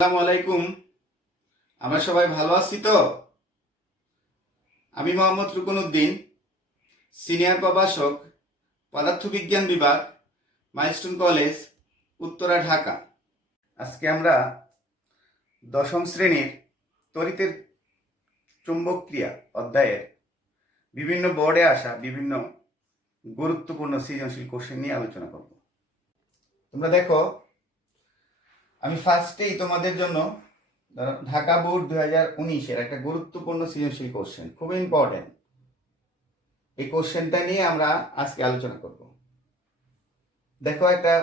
আসসালামু আলাইকুম। আমরা সবাই ভালো আছি তো? আমি মোহাম্মদ রুকনউদ্দিন, সিনিয়র প্রভাষক, পদার্থবিজ্ঞান বিভাগ, মাইলস্টোন কলেজ, উত্তরা, ঢাকা। আজকে আমরা দশম শ্রেণীর তড়িতের চুম্বক ক্রিয়া অধ্যায়ের বিভিন্ন বোর্ডে আসা বিভিন্ন গুরুত্বপূর্ণ সৃজনশীল কোশ্চেন নিয়ে আলোচনা করব। তোমরা দেখো, আমি ফার্স্টেই তোমাদের জন্য ঢাকা বোর্ড 2019-এর একটা গুরুত্বপূর্ণ সৃজনশীল কোশ্চেন, খুব ইম্পর্টেন্ট। এই কোশ্চেনটা নিয়ে আমরা আজকে আলোচনা করব। দেখো, একটা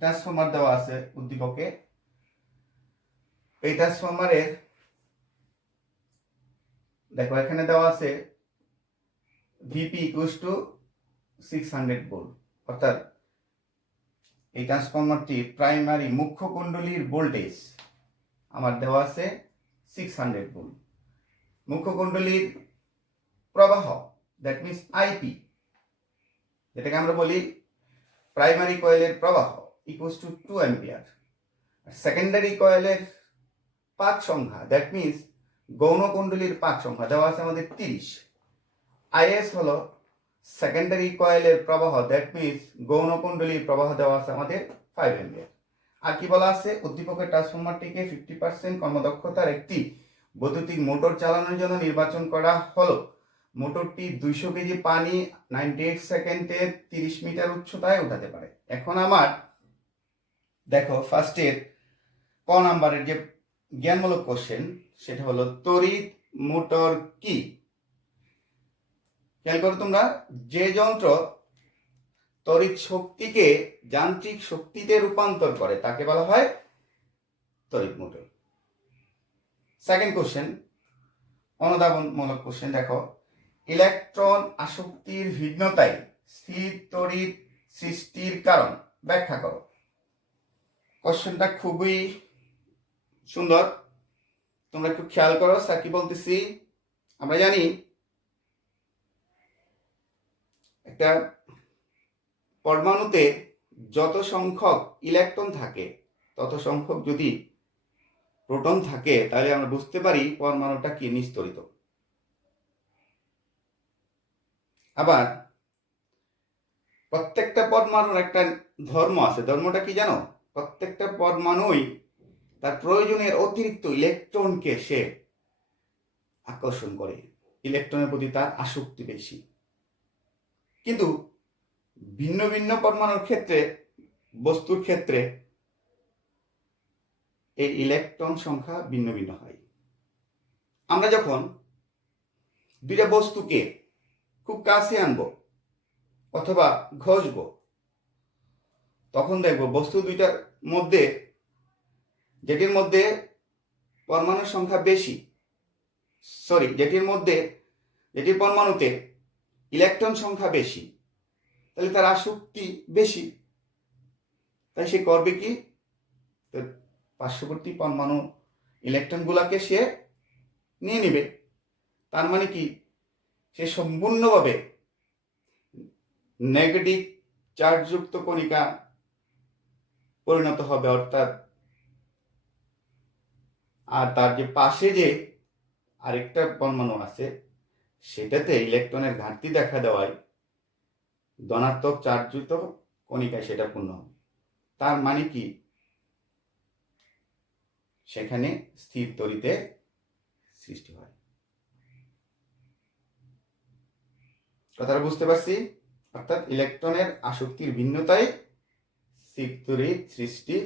ট্রান্সফর্মার দেওয়া আছে উদ্দীপকে। এই ট্রান্সফর্মারের দেখো এখানে দেওয়া আছে ভিপি ইকুয়ালস টু 600 ভোল্ট, অর্থাৎ এই ট্রান্সফর্মারটির প্রাইমারি মুখ্য কুণ্ডলীর ভোল্টেজ আমার দেওয়া আছে 600 ভোল্ট। মুখ্য কুণ্ডলীর প্রবাহ, দ্যাট মিনস আইপি, যেটাকে আমরা বলি প্রাইমারি কয়েলের প্রবাহ, ইকুয়ালস টু 2 অ্যাম্পিয়ার। সেকেন্ডারি কয়েলের পাক সংখ্যা, দ্যাট মিনস গৌণ কুণ্ডলীর পাক সংখ্যা দেওয়া আছে আমাদের 30। আইএস হলো সেকেন্ডারি কয়েলের প্রবাহ, দ্যাট মিনস গৌণ কুণ্ডলীর প্রবাহ দেওয়া আছে আমাদের 5 অ্যাম্পিয়ার। আর কি বলা আছে, উদ্দীপকের ট্রান্সফর্মারটিকে 50% কর্মদক্ষতার একটি বৈদ্যুতিক মোটর চালানোর জন্য নির্বাচন করা হলো। মোটরটি 200 কেজি পানি 98 সেকেন্ডে 30 মিটার উচ্চতায় উঠাতে পারে। এখন আমার দেখো ফার্স্টের ক নাম্বারের যে জ্ঞানমূলক কোশ্চেন, সেটা হলো তড়িৎ মোটর কি। খেয়াল করো তোমরা, যে যন্ত্র তড়িৎ শক্তিকে যান্ত্রিক শক্তিতে রূপান্তর করে তাকে বলা হয় তড়িৎ মোটর। সেকেন্ড কোশ্চেন, অনুধাবনমূলক কোশ্চেন। দেখো, ইলেকট্রন আসক্তির ভিন্নতায় স্থির তড়িৎ সৃষ্টির কারণ ব্যাখ্যা করো। কোশ্চেনটা খুবই সুন্দর, তোমরা একটু খেয়াল করো স্যার কি বলতেছি। আমরা জানি একটা পরমাণুতে যত সংখ্যক ইলেকট্রন থাকে তত সংখ্যক যদি প্রোটন থাকে, তাহলে আমরা বুঝতে পারি পরমাণুটা কি নিস্তরিত। আবার প্রত্যেকটা পরমাণুর একটা ধর্ম আছে। ধর্মটা কি জানো? প্রত্যেকটা পরমাণুই তার প্রয়োজনের অতিরিক্ত ইলেকট্রনকে সে আকর্ষণ করে, ইলেকট্রনের প্রতি তার আসক্তি বেশি। কিন্তু ভিন্ন ভিন্ন পরমাণুর ক্ষেত্রে, বস্তুর ক্ষেত্রে এই ইলেকট্রন সংখ্যা ভিন্ন ভিন্ন হয়। আমরা যখন দুইটা বস্তুকে খুব কাছে আনবো অথবা ঘষবো, তখন দেখব বস্তু দুইটার মধ্যে, যেটির মধ্যে পরমাণুর সংখ্যা বেশি, যেটির পরমাণুতে ইলেকট্রন সংখ্যা বেশি, তাহলে তার আসক্তি বেশি। তাই সে করবে কি, পার্শ্ববর্তী পরমাণু ইলেকট্রনগুলোকে সে নিয়ে নেবে। তার মানে কি, সে সম্পূর্ণভাবে নেগেটিভ চার্জযুক্ত কণিকা পরিণত হবে, অর্থাৎ আর তার যে পাশে যে আরেকটা পরমাণু আছে সেটাতে ইলেকট্রনের ঘাটতি দেখা দেওয়ায় ধনাত্মক চার্জযুক্ত কণিকায় সেটা পূর্ণ হবে। তার মানে কি, সেখানে স্থির তড়িতের সৃষ্টি হয়। কথাটা বুঝতে পারছি? অর্থাৎ ইলেকট্রনের আসক্তির ভিন্নতাই স্থির তড়িৎ সৃষ্টির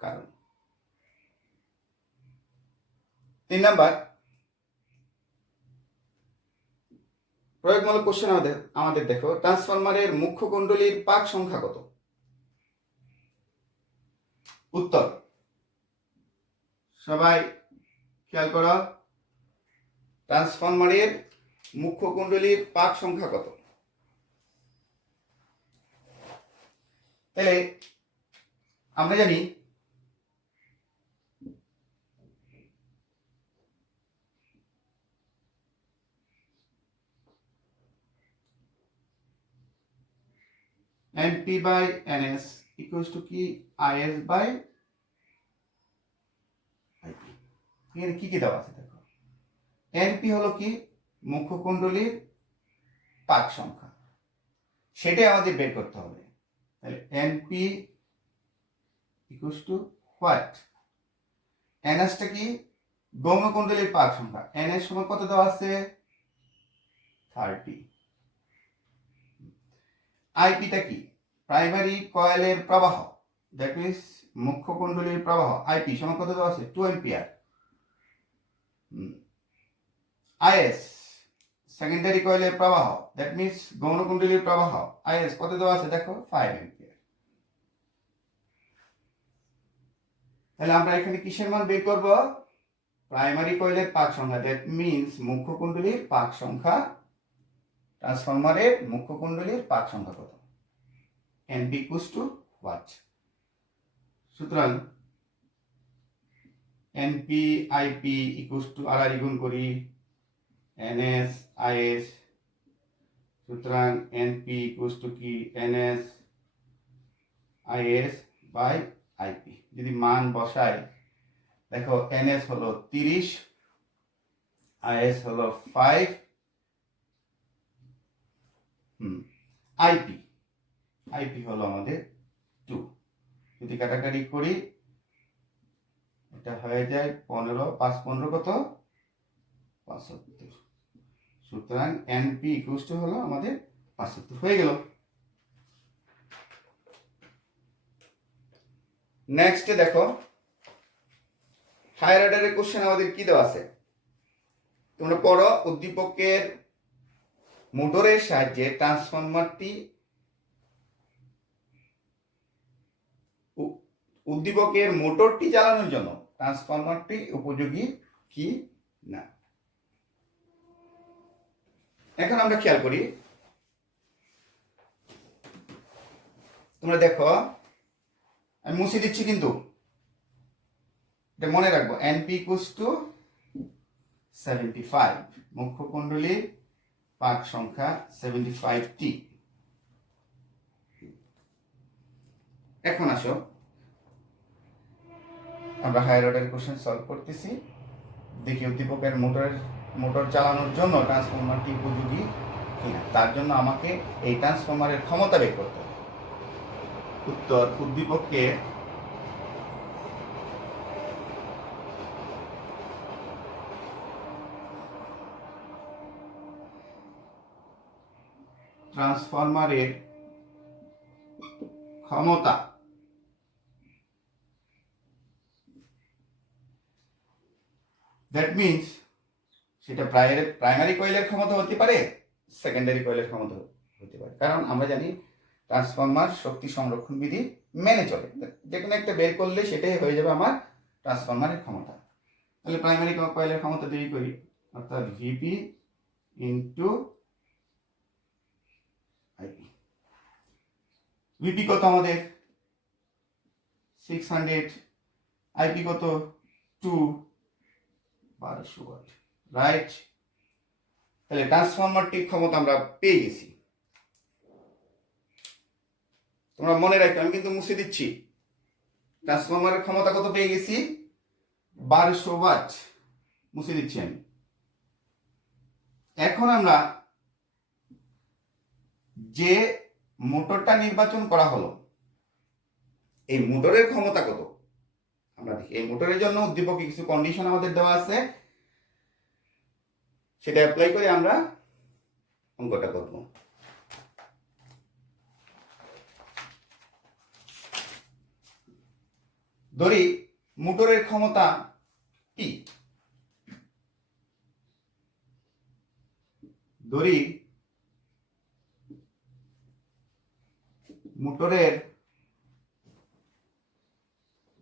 কারণ। 3 নাম্বার প্রয়োগমূলক কোশ্চেন আমাদের দেখো, ট্রান্সফরমারের মুখ্য কুণ্ডলীর পাক সংখ্যা কত? উত্তর সবাই খেয়াল করো, ট্রান্সফরমারের মুখ্য কুণ্ডলীর পাক সংখ্যা কত? তাহলে আমরা জানি NP/NS ইকুয়ালস টু কি, IS/, এখানে কি কি দেওয়া আছে দেখো, এনপি হলো কি মুখ্য কুণ্ডলীর পাক সংখ্যা, সেটাই আমাদের বের করতে হবে। তাহলে এনপি ইকুয়ালস টু হোয়াট, এনএসটা কি গৌণ কুণ্ডলীর পাক সংখ্যা, এন এর সময় কত দেওয়া আছে 30। আইপিটা কি প্রাইমারি কয়েলের প্রবাহ, দ্যাট মিনস মুখ্য কুণ্ডলীর প্রবাহ, আইপি সমান কত দেওয়া আছে 2 এম্পিয়ার। আইএস সেকেন্ডারি কয়েলের প্রবাহ, দ্যাট মিনস গৌণ কুণ্ডলীর প্রবাহ, আইএস কত দেওয়া আছে দেখো 5 এম্পিয়ার। তাহলে আমরা এখানে কিসের মান বের করব, প্রাইমারি কয়েলের পাক সংখ্যা, দ্যাট মিনস মুখ্য কুণ্ডলীর পাক সংখ্যা, ট্রান্সফরমারের মুখ্য কুণ্ডলীর পাক সংখ্যা কত, এনপি ইকুয়ালস টু হোয়াট। সুতরাং এনপি আইপি ইকুয়ালস টু আর গুণ করি এনএস আইএস, সুতরাং এনপি ইকুয়ালস টু কি এনএস আইএস বাই আইপি। যদি মান বসাই দেখো এনএস হলো 30, আইএস হলো 5, আইপি আইপি হলো আমাদের 2। যদি কাটাকাটি করি এটা হয়ে যায় 15, 5 15 কত 75। সুতরাং এনপি ইকুয়ালস টু হলো আমাদের 75 হয়ে গেল। নেক্সট দেখো হায়ার অর্ডারের কোশ্চেন আমাদের কি দেওয়া আছে, তোমরা পড়ো, উদ্দীপকের মোটরের সাহায্যে ট্রান্সফরমারটি উদ্দীপকের মোটরটি চালানোর জন্য ট্রান্সফরমারটি উপযোগী কি না। এখন আমরা খেয়াল করি, তোমরা দেখো আমি মুছে দিচ্ছি কিন্তু এটা মনে রাখবো, এনপি ইকুয়ালস টু 75, মুখ্য কুণ্ডলীর পাক সংখ্যা 75টি। এখন আসো আমরা হায়ার অর্ডার কোশ্চেন সলভ করতেছি, দেখি উদ্দীপকের মোটর চালানোর জন্য ট্রান্সফরমারটি উপযোগী কিনা। তার জন্য আমাকে এই ট্রান্সফরমারের ক্ষমতা বের করতে হবে। উত্তর, উদ্দীপককে ট্রান্সফরমারের ক্ষমতা দ্যাট মিনস সেটা প্রাইমারি কয়েলের ক্ষমতা হতে পারে, সেকেন্ডারি কয়েলের ক্ষমতা হতে পারে, কারণ আমরা জানি ট্রান্সফরমার শক্তি সংরক্ষণ বিধি মেনে চলে, যে কোনো একটা বের করলে সেটাই হয়ে যাবে আমার ট্রান্সফরমারের ক্ষমতা। তাহলে প্রাইমারি কয়েলের ক্ষমতা তৈরি করি, অর্থাৎ ভিপি ইন্টু আইপি। ভিপি কত আমাদের 600, আইপি কত 2, 1200 ওয়াট, রাইট। তাহলে ট্রান্সফরমারটির ক্ষমতা আমরা পেয়ে গেছি। তোমরা মনে রাখো, আমি কিন্তু মুছে দিচ্ছি, ট্রান্সফরমারের ক্ষমতা কত পেয়ে গেছি 1200 ওয়াট, মুছে দিচ্ছি আমি। এখন আমরা যে মোটরটা নির্বাচন করা হলো, এই মোটরের ক্ষমতা কত আমরা দেখি। এই মোটরের জন্য উদ্দীপকে কিছু কন্ডিশন আমাদের দেওয়া আছে, সেটা অ্যাপ্লাই করে আমরা অঙ্কটা করব। ধরি মোটরের ক্ষমতা কি, ধরি মোটরের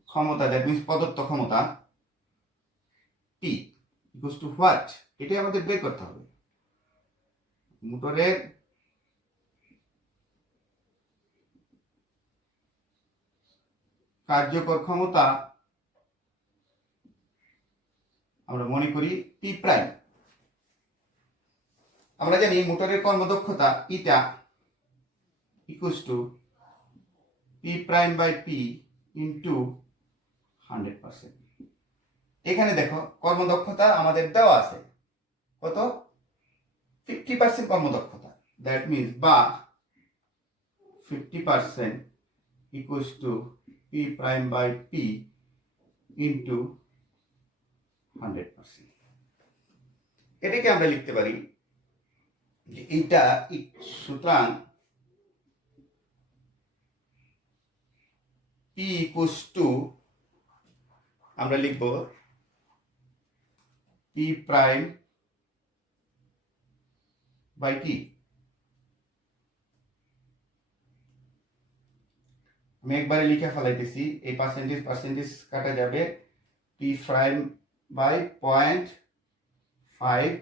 ক্ষমতা, দ্যাট মিনস প্রদত্ত ক্ষমতা P ইকুয়ালস টু হোয়াট, এটাই আমাদের বের করতে হবে। মোটরের কার্যকর ক্ষমতা আমরা মনে করি P প্রাইম। আমরা জানি মোটরের কর্মদক্ষতা eta equals to P prime by P into 100%। এখানে দেখো কর্মদক্ষতা আমাদের দেওয়া আছে কত, 50% কর্মদক্ষতা। দ্যাট মিনস বা 50% equals to P prime by P into 100%। এটাকে আমরা লিখতে পারি যে এইটা সুতরাং পি ইকুয়ালস টু আমরা লিখব পি প্রাইম বাই কি, আমি একবারে লিখে ফেলাইতেছি, এই পার্সেন্টেজ পার্সেন্টেজ কাটা যাবে, P prime by 0.5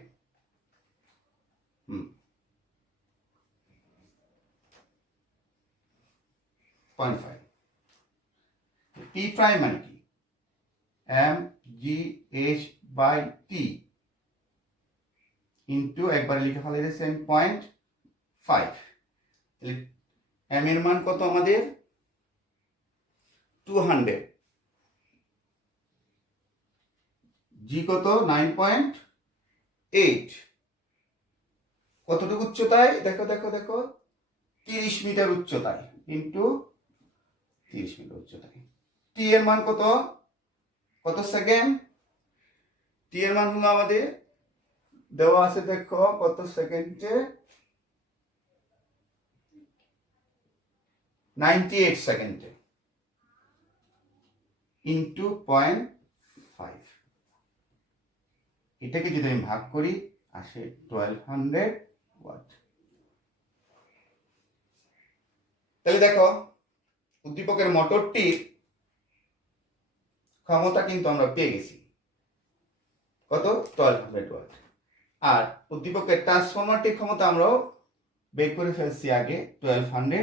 0.5। P prime মানে কি, M G H by T into একবারে লিখে ফেলাইতেছি 0.5। এম এর মান কত আমাদের 200, জি কত 9.8, কতটুকু উচ্চতায় দেখো দেখো দেখো 30 মিটার উচ্চতায় ইন্টু 30 মিটার উচ্চতায়। টি এর মান কত, কত সেকেন্ড, টি এর মান হলো আমাদের দেওয়া আছে দেখো কত সেকেন্ডে, 98 সেকেন্ডে ইন্টু 0.5। এটাকে যদি আমি ভাগ করি আসে 1200 ওয়াট। তাহলে দেখো উদ্দীপকের মোটরটির ক্ষমতা কিন্তু আমরা পেয়ে গেছি কত 1200 ওয়াট, আর উদ্দীপকের ট্রান্সফরমারটির ক্ষমতা আমরাও বের করে ফেলছি আগে 1200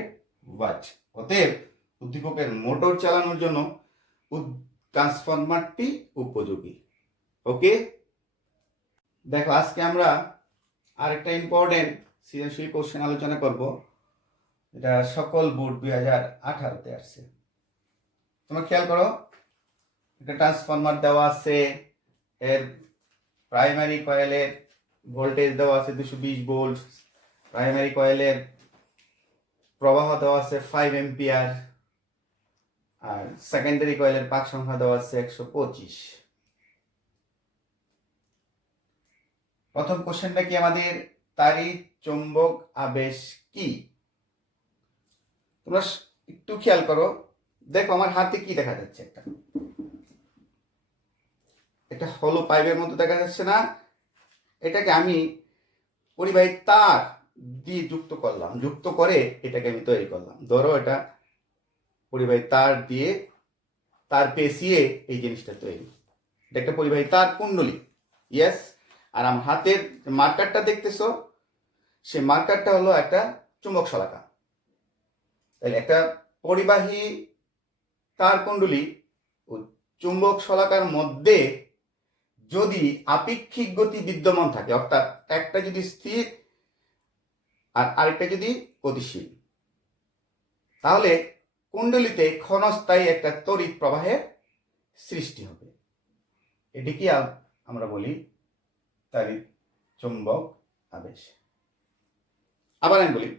ওয়াট। অতএব উদ্দীপকের মোটর চালানোর জন্য ট্রান্সফরমারটি উপযোগী। ওকে, দেখো আজকে আমরা আরেকটা ইম্পর্টেন্ট সৃজনশীল কোশ্চেন আলোচনা করব, এটা সকল বোর্ড 2018-তে আসছে। তোমরা খেয়াল করো, একটা ট্রান্সফরমার দেওয়া আছে, এর প্রাইমারি কয়েলের ভোল্টেজ দেওয়া আছে 220 ভোল্ট, প্রাইমারি কয়েলের প্রবাহ দেওয়া আছে 5 এম্পিয়ার, আর সেকেন্ডারি কয়েলের পাক সংখ্যা দেওয়া আছে 125। প্রথম কোশ্চেনটা কি আমাদের, তাড়িৎ চৌম্বক আবেশ কি? তোমরা একটু খেয়াল করো, দেখো আমার হাতে কি দেখা যাচ্ছে, একটা হলো পাইপের মতো দেখা যাচ্ছে না, এটাকে আমি পরিবাহী তার দিয়ে যুক্ত করলাম, যুক্ত করে এটাকে আমি তৈরি করলাম। ধরো এটা পরিবাহী তার দিয়ে তার পেঁচিয়ে এই জিনিসটা তৈরি, এটা একটা পরিবাহী তার কুণ্ডলী। ইয়েস, আর আমার হাতের মার্কারটা দেখতেছো, সে মার্কারটা হলো একটা চুম্বক শলাকা। তাহলে একটা পরিবাহী তার কুণ্ডলী ও চুম্বক শলাকার মধ্যে যদি আপেক্ষিক গতি বিদ্যমান থাকে, অর্থাৎ একটা যদি স্থির আর আরেকটা যদি গতিশীল, তাহলে কুণ্ডলীতে ক্ষণস্থায়ী একটা তড়িৎ প্রবাহের সৃষ্টি হবে। এটিকে আমরা বলি তাড়িৎ চুম্বক আবেশ। আবার আমি বলি,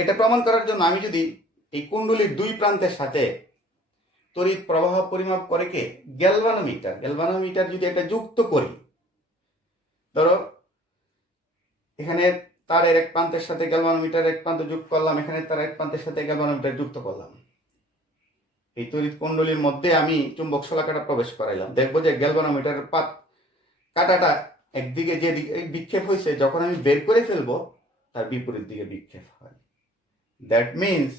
এটা প্রমাণ করার জন্য আমি যদি এই কুণ্ডলীর দুই প্রান্তের সাথে তড়িৎ প্রবাহ পরিমাপ করে কে গ্যালভানোমিটার, গ্যালভানোমিটার যদি এটা যুক্ত করি, ধরো এখানে তারের এক প্রান্তের সাথে গ্যালভানোমিটার এক প্রান্ত যুক্ত করলাম, এখানে তার এক প্রান্তের সাথে গ্যালভানোমিটার যুক্ত করলাম, এই তড়িৎ কুণ্ডলীর মধ্যে আমি চুম্বক শলাকাটা প্রবেশ করাইলাম, দেখবো যে গ্যালভানোমিটারের কাঁটাটা একদিকে যে বিক্ষেপ হয়েছে, যখন আমি বের করে ফেলবো তার বিপরীত দিকে বিক্ষেপ হয়। দ্যাট মিনস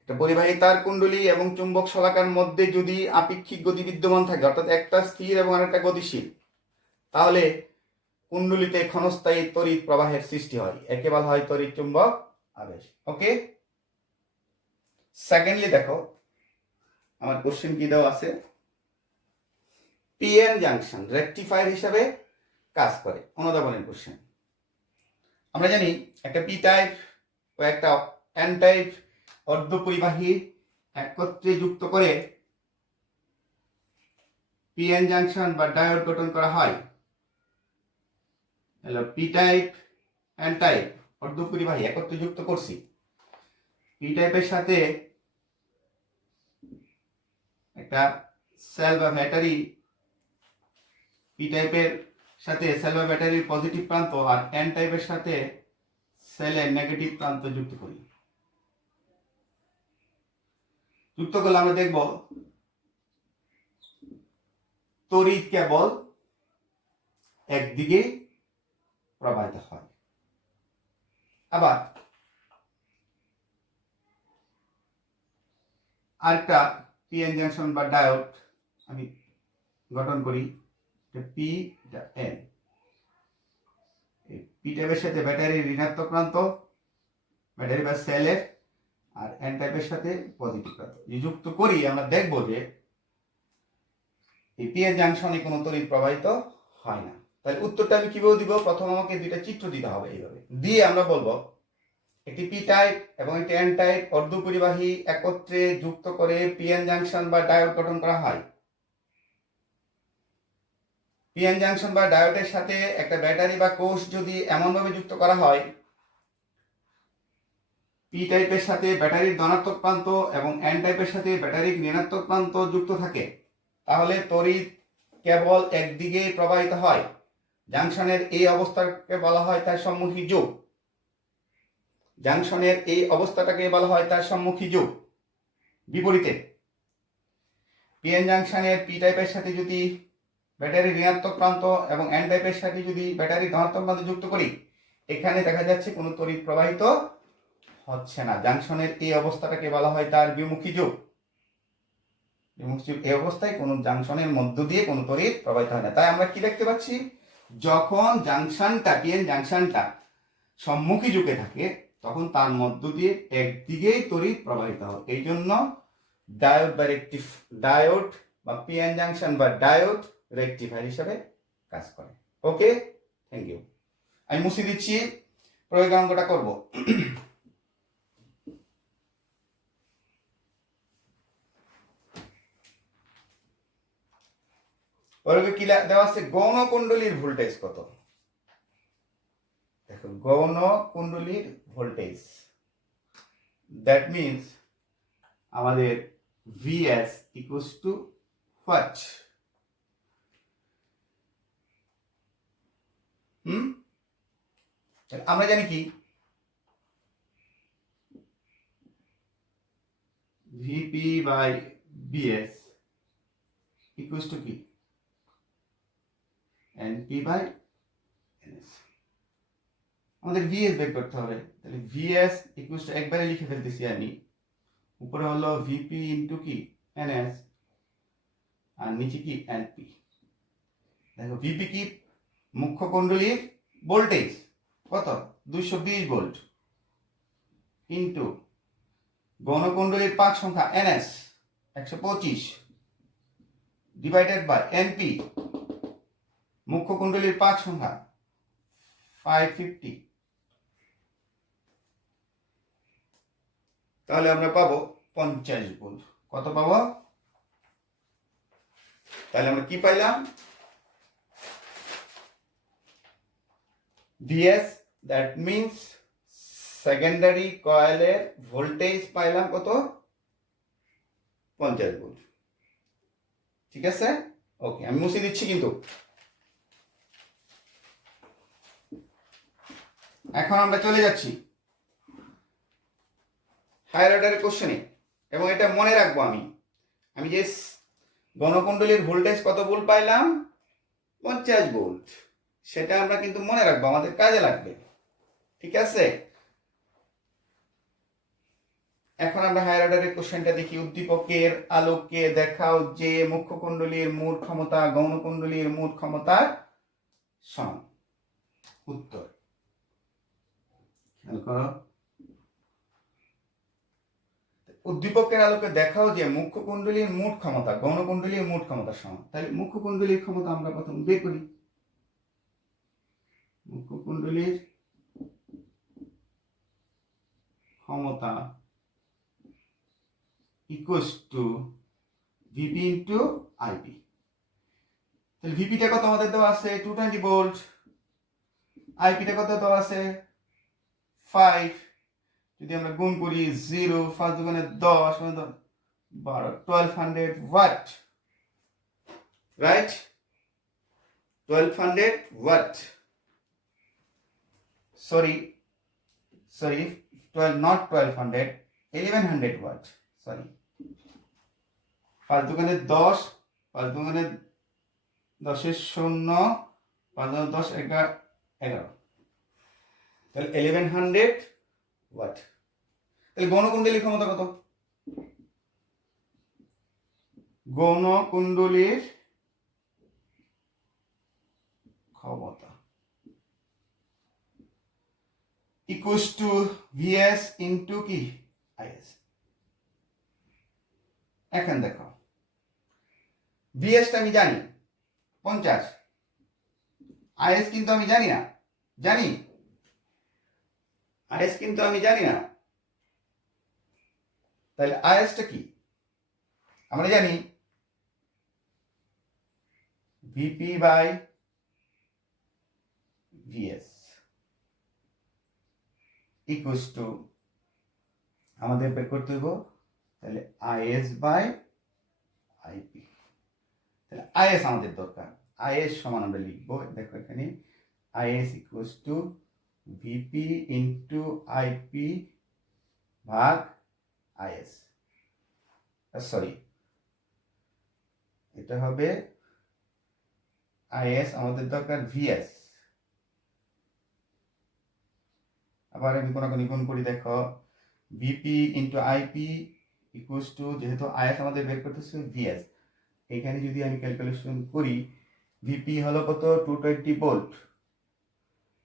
একটা পরিবাহী তার কুণ্ডলী এবং চুম্বক শলাকার মধ্যে যদি আপেক্ষিক গতি বিদ্যমান থাকে, অর্থাৎ একটা স্থির এবং আরেকটা গতিশীল, তাহলে কুণ্ডলীতে ক্ষণস্থায়ী তড়িৎ প্রবাহের সৃষ্টি হয়, একে বলা হয় তড়িৎ চুম্বক আবেশ। ওকে, সেকেন্ডলি দেখো আমার কোশ্চেন কি দেওয়া আছে, পিএন জাংশন রেকটিফায়ার হিসাবে কাজ করে, অনুধাবনের কোশ্চেন। আমরা জানি একটা পি টাইপ ও একটা এন টাইপ অর্ধপরিবাহী একত্রে যুক্ত করে পিএন জাংশন বা ডায়োড গঠন করা হয়, হলো পি টাইপ এন টাইপ অর্ধপরিবাহী একত্রে যুক্ত করছি। পি টাইপের সাথে একটা সেল বা ব্যাটারি, পি টাইপের সাথে সেল বা ব্যাটারির পজিটিভ প্রান্ত আর এন টাইপের সাথে সেলের নেগেটিভ প্রান্ত যুক্ত করি। যুক্ত করলে আমরা দেখব তড়িৎ কেবল একদিকে প্রবাহিত হয়। আবার আরেকটা পিএন জাংশন বা ডায়োড আমি গঠন করি, পি এন। পি টাইপের সাথে ব্যাটারির ঋণাত্মক প্রান্ত ব্যাটারি বা সেলের, আর এন টাইপের সাথে পজিটিভ প্রান্ত যুক্ত করি। আমরা দেখব যে এই পিএন জাংশনে কোনো তড়িৎ প্রবাহিত হয় না। তাহলে উত্তরটা আমি কিভাবে দিব? প্রথম আমাকে দুইটা চিত্র দিতে হবে। এইভাবে দিয়ে আমরা বলবো একটি পি টাইপ এবং একটি এন টাইপ অর্ধপরিবাহী একত্রে যুক্ত করে পিএন জাংশন বা ডায়োড গঠন করা হয়। পিএন জাংশন বা ডায়োডের সাথে একটা ব্যাটারি বা কোষ যদি এমনভাবে যুক্ত করা হয়, পি টাইপের সাথে ব্যাটারির ধনাত্মক প্রান্ত এবং এন টাইপের সাথে ব্যাটারির ঋণাত্মক প্রান্ত যুক্ত থাকে, তাহলে তড়িৎ কেবল একদিকে প্রবাহিত হয়। জাংশনের এই অবস্থাকে বলা হয় তার সম্মুখী যোগ। জাংশনের এই অবস্থাটাকে বলা হয় তার সম্মুখী যোগ। বিপরীতে পিএন জাংশনের পি টাইপের সাথে যদি ব্যাটারির ঋণাত্মক প্রান্ত এবং এন টাইপের সাথে যদি ব্যাটারির ধনাত্মক প্রান্ত যুক্ত করি, এখানে দেখা যাচ্ছে কোনো তড়িৎ প্রবাহিত হচ্ছে না। জাংশনের এই অবস্থাটাকে বলা হয় তার বিমুখী যোগ। এই অবস্থায় কোনো জাংশনের মধ্য দিয়ে কোনো তড়িৎ প্রবাহিত হয় না। তাই আমরা কি দেখতে পাচ্ছি? যখন জাংশনটা পিএন জাংশনটা সম্মুখী যুগে থাকে, তখন তার মধ্য দিয়ে একদিকেই তড়িৎ প্রবাহিত হয়। এই জন্য ডায়োড বা পিএন জাংশন বা ডায়োড রেকটিফায়ার হিসেবে কাজ করে। ওকে, থ্যাংক ইউ। আমি মুছে দিচ্ছি, প্রয়োগ অঙ্কটা করব। প্রয়োগে কি দেওয়া আছে? গৌণ কুণ্ডলীর ভোল্টেজ কত? দেখো, গৌণ কুণ্ডলীর ভোল্টেজ, দ্যাট মিনস আমাদের ভিএস ইকুয়ালস টু হোয়াট? আমরা জানি কি VP by VS equals to কি? NP by NS. আমাদের ভিএস বের করতে হবে। তাহলে ভিএস ইকুয়ালস টু একবারে লিখে ফেলতেছি আমি, উপরে হলো ভিপি ইন্টু কি এনএস, আর নিচে কি এনপি। দেখো, ভিপি কি? মুখ্য কুণ্ডলীর ভোল্টেজ কত? 220 ভোল্ট ইন্টু গৌণ কুণ্ডলীর পাক সংখ্যা এনএস 125 ডিভাইডেড বাই এনপি মুখ্য কুণ্ডলীর পাক সংখ্যা 550। তাহলে আমরা পাবো 50 ভোল্ট। কত পাবো? তাহলে আমরা কি পাইলাম? ভিএস, দ্যাট মিনস সেকেন্ডারি কয়েলের ভোল্টেজ পাইলাম কত? 50 ভোল্ট। ঠিক আছে, ওকে, আমি মুছে দিচ্ছি কিন্তু। এখন আমরা চলে যাচ্ছি হায়ার অর্ডারের কোশ্চেনে, এবং এটা মনে রাখবো আমি যে গণকুণ্ডলীর ভোল্টেজ কত ভোল্ট পাইলাম? 50 ভোল্ট। সেটা আমরা কিন্তু মনে রাখবো, আমাদের কাজে লাগবে। ঠিক আছে, এখন আমরা হায়ার অর্ডারের কোশ্চেনটা দেখি। উদ্দীপকের আলোকে দেখাও যে মুখ্য কুণ্ডলীর মোট ক্ষমতা গৌণ কুণ্ডলীর মোট ক্ষমতার সমান। উত্তর উদ্দীপকের আলোকে দেখাও যে মুখ্য কুণ্ডলীর মোট ক্ষমতা গৌণ কুণ্ডলীর মোট ক্ষমতার সমান। তাহলে মুখ্য কুণ্ডলীর ক্ষমতা আমরা প্রথম বের করি। মুখ্য কুণ্ডলীর ক্ষমতা equals to VP into IP. তাহলে ভিপিটা কত আমাদের দেওয়া আছে 220 ভোল্ট, আইপিটা কত দেওয়া আছে 5, যদি আমরা গুণ করি 0 5 দুগুণে 10 মানে 12 1200 watt, right? 1200 watt, sorry 12 not 1200, 1100 watt, sorry 5 দুগুণে 10, 5 দুগুণে 10 এর 0, 5 দুগুণে 10 11, তাহলে 1100 ওয়াট। তাহলে গৌণকুণ্ডলীর ক্ষমতা কত? গৌণকুণ্ডলীর ক্ষমতা ইকুয়ালস টু ভিএস ইনটু কি আইএস। এখন দেখো ভিএসটা আমি জানি 50, আইএস কিন্তু আমি জানি না, জানি আইএস কিন্তু আমি জানি না। তাহলে আইএসটা কি আমরা জানি, VP by VS equals to আমাদের বের করতে হবে তাহলে আইএস বাই আইপি। তাহলে আইএস আমাদের দরকার, আইএস সমান আমরা লিখবো, দেখো এখানে IS equals to VP into IP ভাগ আইএস, সরি এটা হবে আইএস আমাদের দরকার ভিএস। আবার আমি কোনাকুনি গুণ করি, দেখো VP into IP equals to, যেহেতু আইএস আমাদের বের করতেছে ভিএস, এখানে যদি আমি ক্যালকুলেশন করি ভিপি হলো কত 220 volt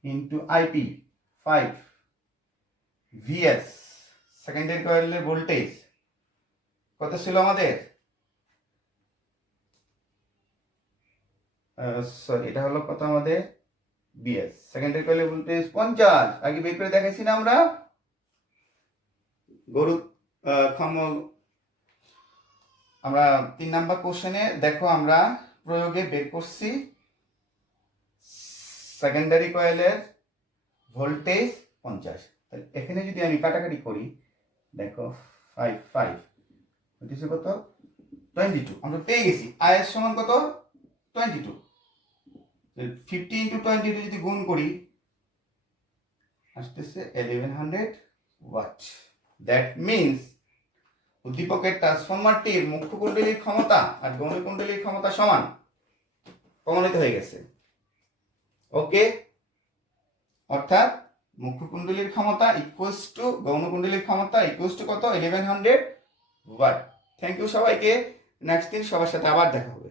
into IP 5, VS secondary কয়েলের ভোল্টেজ কত ছিল আমাদের, সরি এটা হলো কত আমাদের বিএস, সেকেন্ডারি কয়েলের ভোল্টেজ 50, আগে বের করে দেখাইছি না আমরা আমরা 3 নাম্বার কোশ্চেনে দেখো আমরা প্রয়োগে বের করছি সেকেন্ডারি কয়েলের ভোল্টেজ 50। তাহলে এখানে যদি আমি কাটাকাটি করি, দেখো 5 5 হচ্ছে কত 22, আমরা পেয়ে গেছি আইএস সমান কত 22। 50 ইন্টু 22 যদি গুণ করি আসতেছে 1100 ওয়াট। দ্যাট মিনস উদ্দীপকের ট্রান্সফরমারটির মুখ্য কুণ্ডলীর ক্ষমতা আর গৌণ কুণ্ডলীর ক্ষমতা সমান, প্রমাণিত হয়ে গেছে। ওকে, অর্থাৎ মুখ্য কুণ্ডলীর ক্ষমতা ইকুয়ালস টু গৌণ কুণ্ডলীর ক্ষমতা ইকুয়ালস টু কত 1100 ওয়াট। থ্যাংক ইউ সবাইকে, নেক্সট দিন সবার সাথে আবার দেখা হবে।